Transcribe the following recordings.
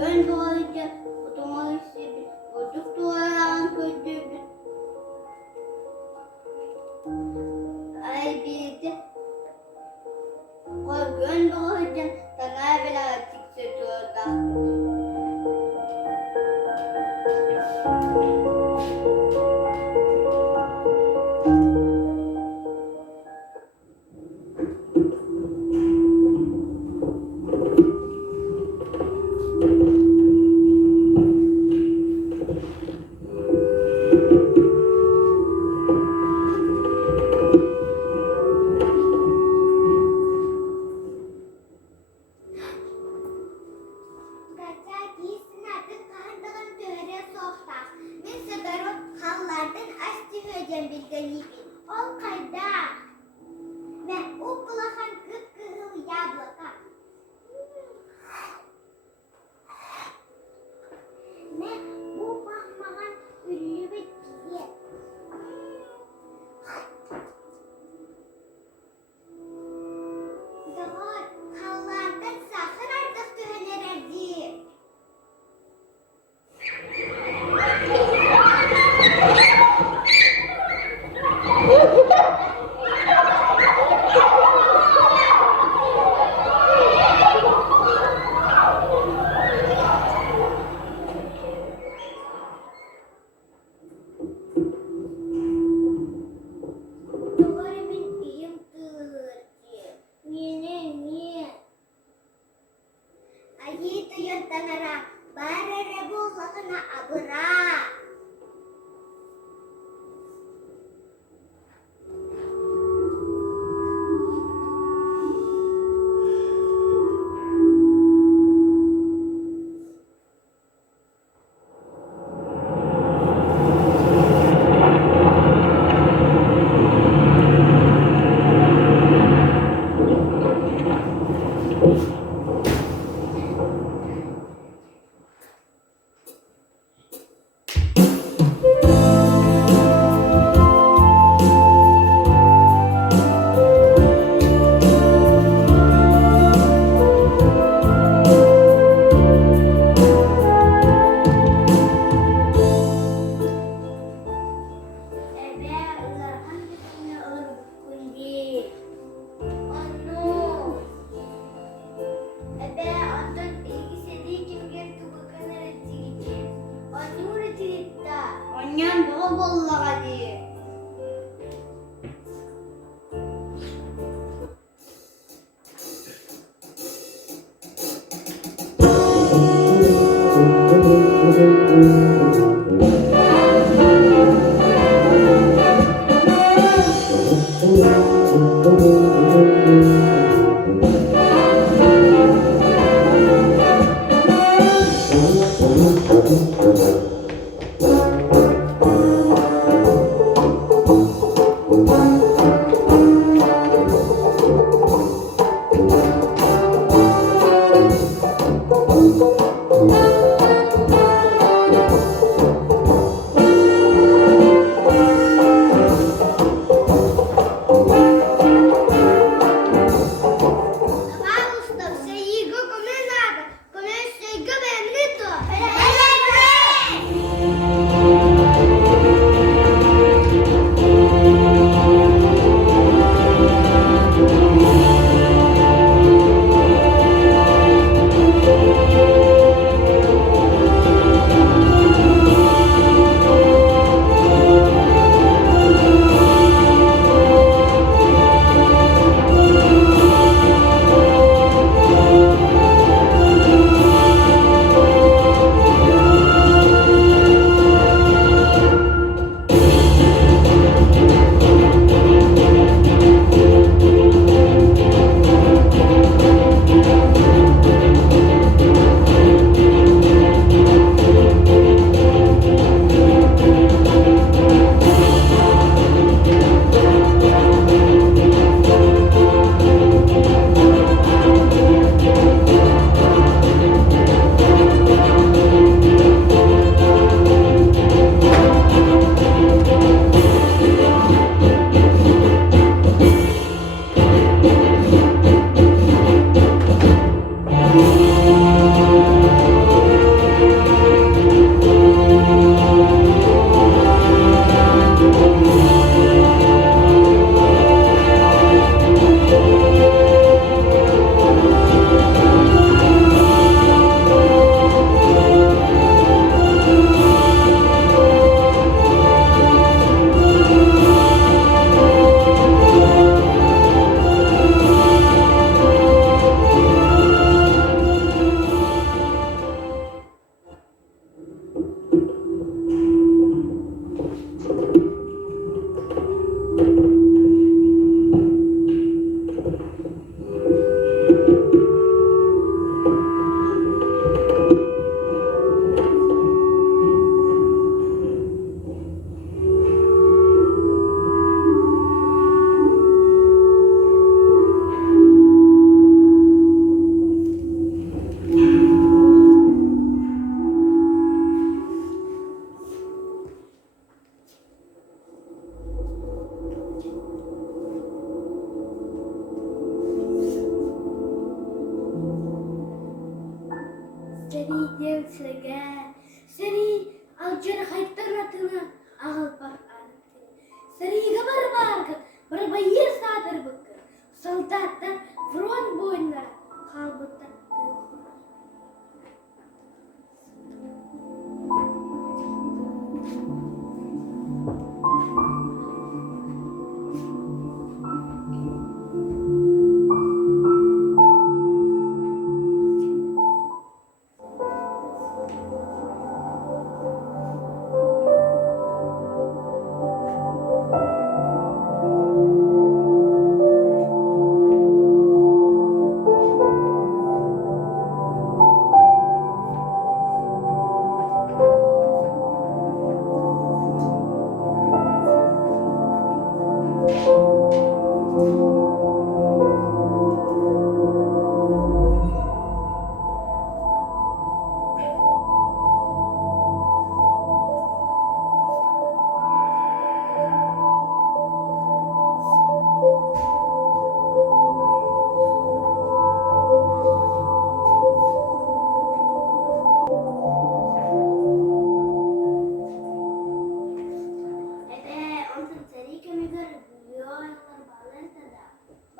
Gün boyunca otomatik bulduk duran kötüydü. Ay bildi. O gün boyunca sana bile açık tutuyordu. Ol kayda ve o kulakan kıpkırmızı yablaka. Ne bu bakmadan ünlü bir diye. Doğru, kallarda sakın artık tühenerdi. еңсеге, сені алжыр қайттың атыңа ағылпақ арықтың. Сірейгі бір барғын, бір байыр садыр бүкір, солдаттар фронт бойында қалбыттар тұйқыр.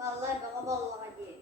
Vallahi bana vallahi değil.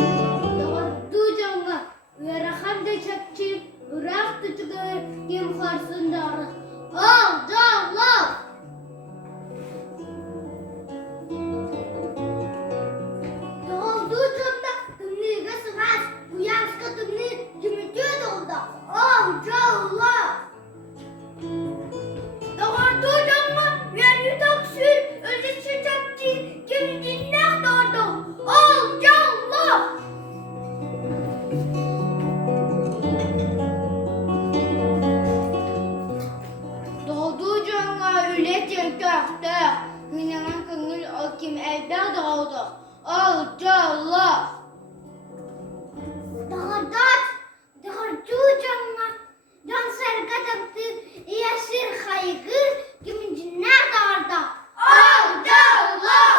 Doğdu canına, uyarıkan da çapçı, bırak tutukları, kim karşısında ara. Al canlar! Doğdu canına, tümlüğe sığmaz, uyanska tümlüğü, cümlüğü doğdu. Al canlar! Doğdu canına, uyarı taksir, öylesi çapçı, kim dinler doğdu. Al canlar! Doğduğu canlar ületin köfte. Hünemen kıngıl o kim elde doğdu. Al canlar. Doğduğu canlar. Can sarıka taktı. Yaşır kaygır. Kimin cinler doğdu. Al canlar.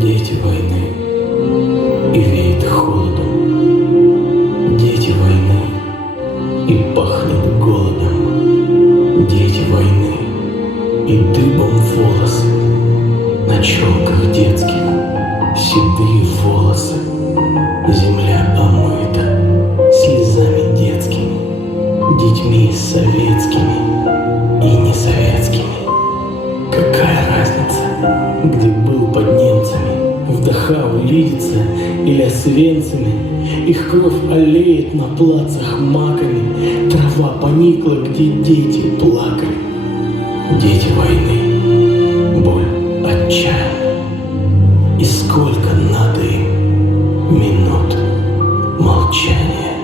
Дети войны и веет холодом. Дети войны и пахнет голодом. Дети войны и дыбом волосы. На челках детских седые волосы. Земля омыта слезами детскими, детьми советскими и несоветскими. Какая разница, где был под немцами? В Дахау Лидице или Освенциме. Их кровь олеет на плацах маками. Трава поникла, где дети плакали. Дети войны, боль отчаяния. И сколько надо им минут молчания.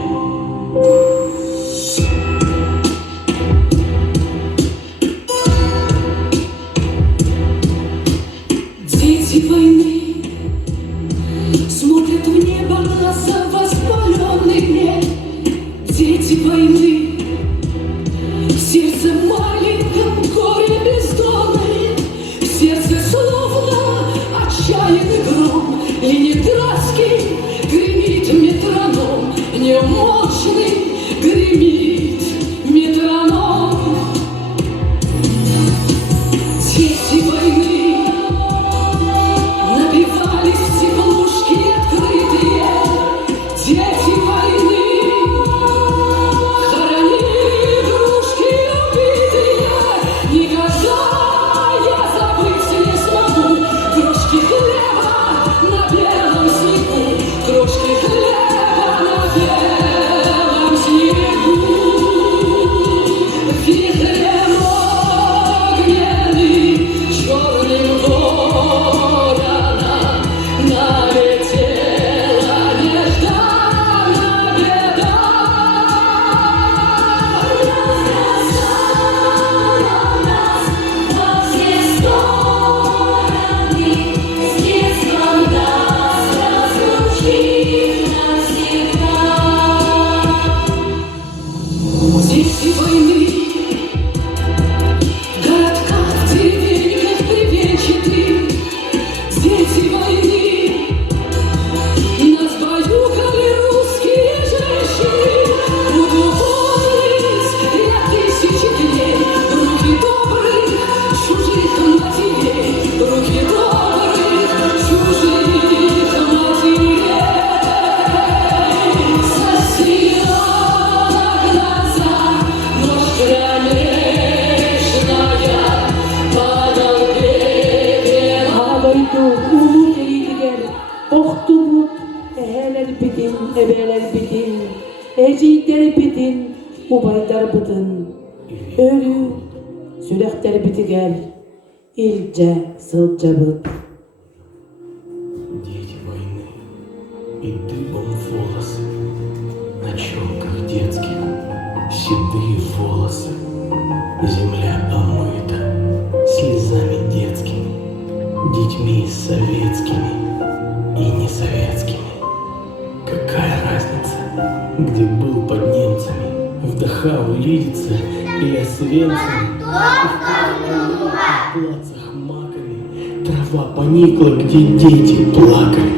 Дети войны смотрят в небо глаза воспаленные. Дети войны в сердце маленьком горе бездонное, в сердце словно отчаянный гром. Ленинградский гремит метроном, немощный гремит метроном. Дети войны набивались в теплушки открытые. Дети войны хоронили игрушки убитые. bittin, ebeler bittin, ejikler bittin, ubaylar bittin. Ölü, sülekler bitiger, ilce sılca bit. Дети войны и дыбом волосы на челках детских, седые волосы. Земля омыта слезами детскими, детьми советскими и несоветскими. Какая разница, где был под немцами, в Дахау, Лидице или Освенциме, в плацах маками трава поникла, где дети плакали.